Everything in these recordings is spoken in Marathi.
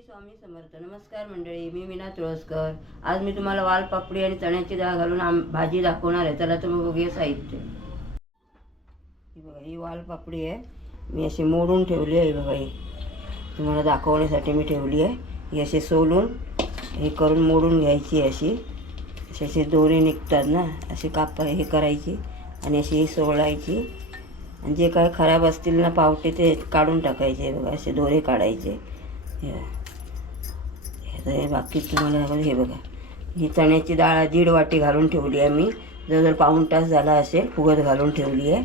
श्री स्वामी समर्थ. नमस्कार मंडळी, मी मीना तुळसकर. आज मी तुम्हाला वालपापडी आणि चण्याची डाळ घालून भाजी दाखवणार आहे. चला तुम्ही बघूया साहित्य. ही बघा, ही वालपापडी आहे. मी अशी मोडून ठेवली आहे. बघा, ही तुम्हाला दाखवण्यासाठी मी ठेवली आहे. ही अशी सोलून हे करून मोडून घ्यायची. अशी अशी दोरे निघतात ना, अशी हे करायची आणि अशी सोलायची आणि जे काय खराब असतील ना पावटे ते काढून टाकायचे. बघा, असे दोरे काढायचे. हे बाकी तुम्हाला हे बघा, ही चण्याची डाळ 1.5 वाटी घालून ठेवली आहे मी. जर पाऊण तास झाला असेल फुगत घालून ठेवली आहे.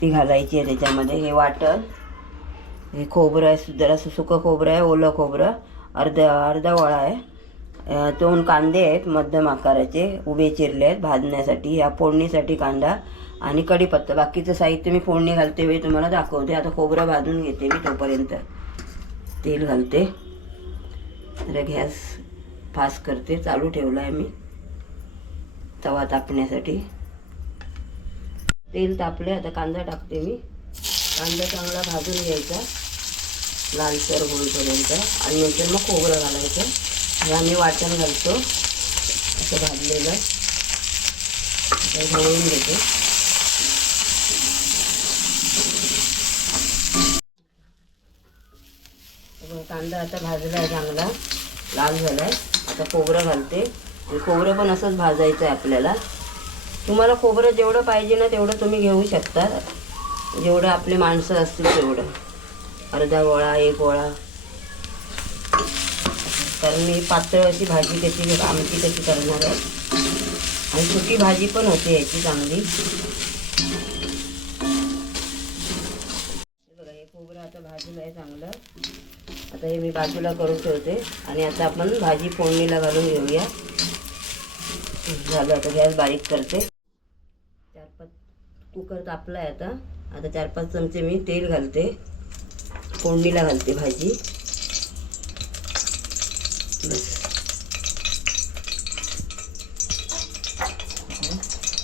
ती घालायची आहे त्याच्यामध्ये. हे वाटण, हे खोबरं आहे, जरासं सुकं खोबरं आहे, ओलं खोबरं अर्धा वळा आहे. 2 कांदे आहेत मध्यम आकाराचे उभे चिरले आहेत भाजण्यासाठी. या फोडणीसाठी कांदा आणि कढीपत्ता. बाकीचं साहित्य मी फोडणी घालते वेळी तुम्हाला दाखवते. आता खोबरं भाजून घेते मी, तोपर्यंत तेल घालते. जरा गॅस फास्ट करते, चालू ठेवला आहे मी तवा तापण्यासाठी. तेल तापले, आता कांदा टाकते मी. कांदा चांगला भाजून घ्यायचा लालसर होईपर्यंत आणि नंतर मग खोबरं घालायचं. हे आम्ही वाटण घालतो असं भाजलेलं. ढवळून घेते. कांदा आता भाजला आहे, चांगला लाल झाला आहे. आता खोबरं घालते. खोबरं पण असंच भाजायचं आहे आपल्याला. तुम्हाला खोबरं जेवढं पाहिजे ना तेवढं तुम्ही घेऊ शकता. जेवढं आपले माणसं असतील तेवढं, अर्धा वळा 1 वळा. कारण मी पातळ अशी भाजी त्याची आमटी त्याची करणार आहे आणि सुकी भाजी पण होते याची चांगली. बघा, हे खोबरं आता भाजलं आहे चांगलं. आता हे मी बाजूला करून ठेवते आणि आता आपण भाजी फोडणीला घालून घेऊया. झालं, आता गॅस बारीक करते. 4-5 कुकर तापला आहे. आता 4-5 चमचे मी तेल घालते, फोडणीला घालते भाजी. बस,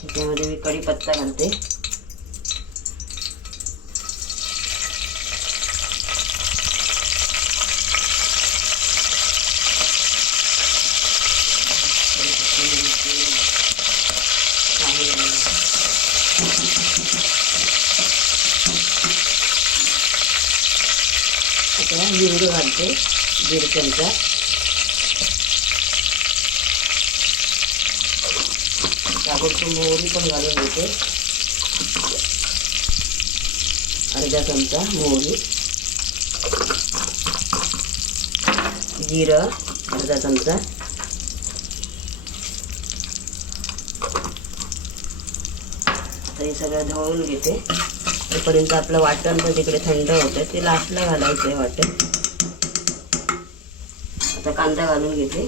त्याच्यामध्ये मी कढीपत्ता घालते. आता हिंग घालते 1.5 चमचा. ताबडतोब मोहरी पण घालून घेते, अर्धा चमचा मोहरी. जिरं अर्धा चमचा. आता हे सगळं ढवळून घेते. तोपर्यंत आपलं वाटण पण तिकडे थंड होतं, ते लास्टला घालायचं आहे वाटण. आता कांदा घालून घेते.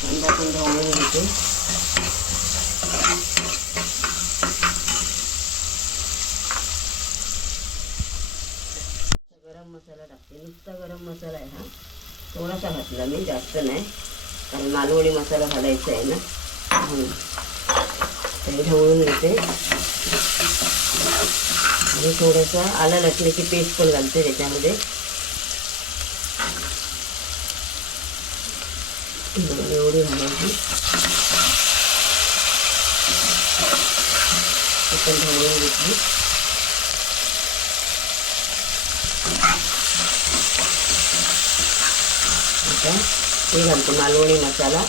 कांदा पण ढवळून घेते. गरम मसाला टाकते. नुसता गरम मसाला आहे हा, थोडासा घातला मी, जास्त नाही, कारण मालवणी मसाला घालायचा आहे ना म्हणून. ते ढवळून घेते आणि थोडंसं आलं लसणाची पेस्ट पण घालते त्याच्यामध्ये. एवढी घालायची. पण ढवळून घेतली. आता हे घालते मालवणी मसाला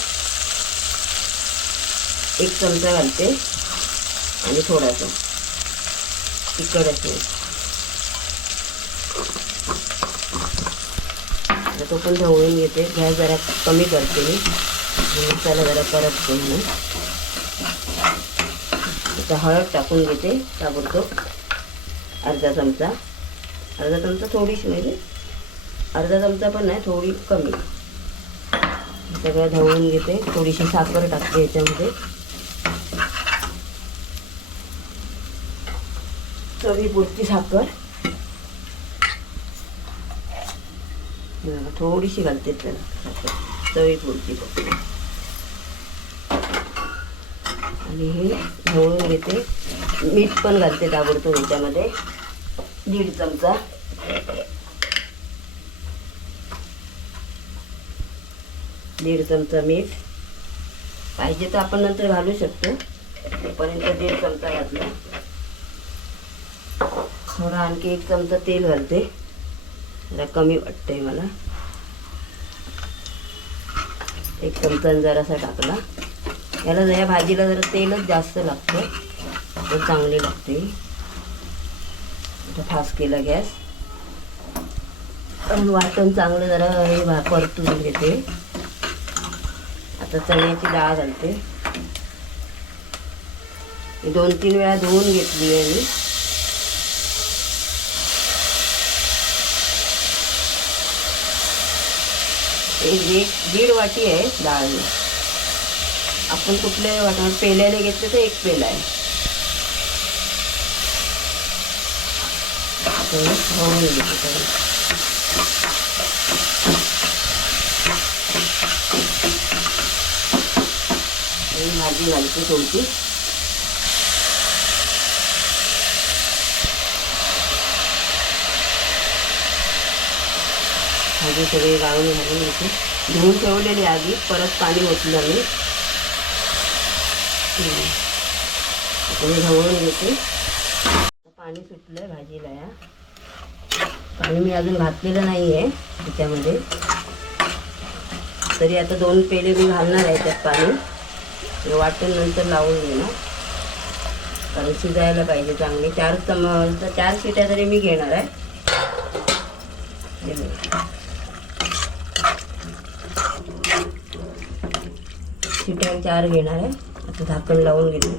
1 चमचा घालते आणि थोडासा तिखट असेल. आता तो पण ढवळून घेते. गॅस जरा कमी करते मी, मसाला जरा परतते म्हणून. आता हळद टाकून घेते ताबडतोब अर्धा चमचा थोडीशी, म्हणजे अर्धा चमचा पण नाही, थोडी कमी. सगळं ढवळून घेते. थोडीशी साखर टाकते याच्यामध्ये, चवीपुरती साखर थोडीशी घालते त्याला, साखर चवीपुरती. आणि हे ढवळून घेते. मीठ पण घालते ताबडतोब ह्याच्यामध्ये 1.5 चमचा. मीठ पाहिजे तर आपण नंतर घालू शकतो. तोपर्यंत 1.5 चमचा घातला. थोडा आणखी 1 चमचा तेल घालते. जरा कमी वाटतंय मला. 1 चमचा जरासा टाकला. याला या भाजीला जरा तेलच जास्त लागतं तर चांगली लागते. आता फास्ट केला गॅस. वाटण चांगलं जरा हे परतून घेते. आता चण्याची डाळ घालते. 2-3 वेळा धुवून घेतली आहे मी. एक 1.5 वाटी आहे डाळ. आपण कुठल्या वाटण पेल्याने घेतलं तर 1 पेला आहे. धुवून घेते. भाजी घालते थोडी. भाजी सगळी गाळून घालून घेते. धुवून ठेवलेली आधी, परत पाणी ओतलं मी. ढवळून घेते. पाणी सुटलं भाजीला. या पाणी मी अजून घातलेलं नाही आहे त्याच्यामध्ये. तरी आता 2 पेले मी घालणार आहे त्यात पाणी. हे वाटण नंतर लावून घेणार, कारण शिजायला पाहिजे चांगली. 4 शिट्या तरी मी घेणार आहे. शिट्या 4 घेणार आहे. आता झाकण लावून घेते.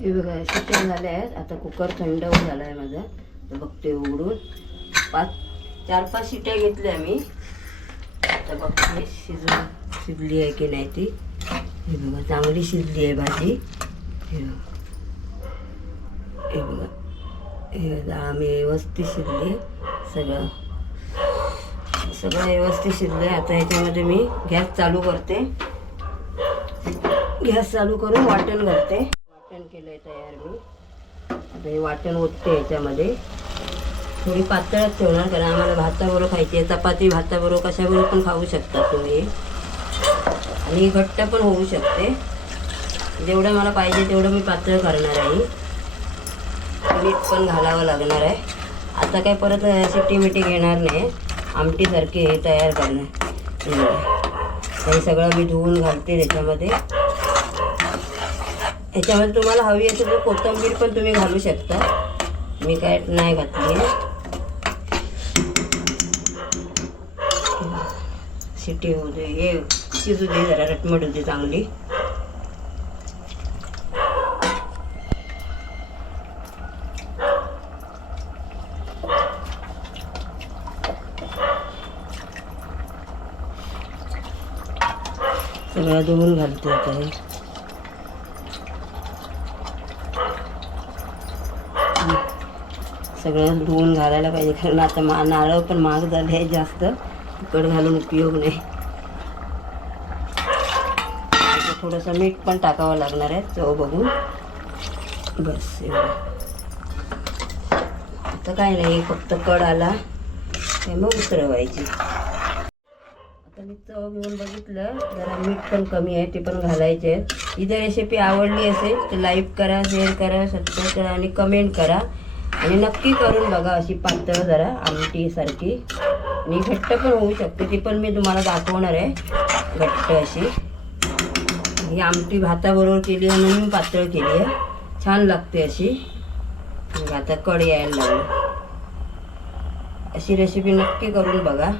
हे बघा शिट्या झाल्या आहेत. आता कुकर थंड झाला आहे माझा. तर बघते उघडून. 4-5 शिट्या घेतल्या मी. आता बघते शिजली आहे की नाही ती. हे बघा चांगली शिजली आहे भाजी. हे बघा हे डाळ मी व्यवस्थित शिजली. सगळं व्यवस्थित शिजलं. आता ह्याच्यामध्ये मी गॅस चालू करते. गॅस चालू करून वाटण घालते. वाटण केलं आहे तयार मी. आता हे वाटण ओतते ह्याच्यामध्ये. थोडी पातळच ठेवणार, कारण आम्हाला भाताबरोबर खायची आहे. चपाती भाताबरोबर कशाबरोबर पण खाऊ शकता तुम्ही. आणि घट्ट पण होऊ शकते. जेवढं मला पाहिजे तेवढं मी पातळ करणार आहे. मीठ पण घालावं लागणार आहे. आता काय परत शिट्टी मिठी घेणार नाही. आमटीसारखे हे तयार करणार. हे सगळं मी धुवून घालते त्याच्यामध्ये. ह्याच्यामध्ये तुम्हाला हवी असेल तर कोथिंबीर पण तुम्ही घालू शकता. मी काय नाही घातली. शिट्टी होऊ दे. हे शिजू दे जरा, रटमट होते चांगली. सगळं धुवून घालते आता. हे सगळं धुवून घालायला पाहिजे, कारण आता नारळ पण महाग झाले आहे जास्त. तिखट घालून उपयोग नाही. थोडंसं मीठ पण टाकावं लागणार आहे चव बघून. बस एवढं. आता काय नाही, फक्त कड आला ते मग उतरवायची. आता मी चव घेऊन बघितलं, जरा मीठ पण कमी आहे, ते पण घालायचे आहे. ही जर रेसिपी आवडली असेल तर लाईक करा, शेअर करा, सबस्क्राईब करा आणि कमेंट करा. आणि नक्की करून बघा. अशी पातळ जरा आमटीसारखी आणि घट्ट पण होऊ शकते. ती पण मी तुम्हाला दाखवणार आहे घट्ट अशी. ही आमटी भाताबरोबर केली आहे म्हणून पातळ केली आहे. छान लागते अशी. आता कढी यायला लागली. अशी रेसिपी नक्की करून बघा.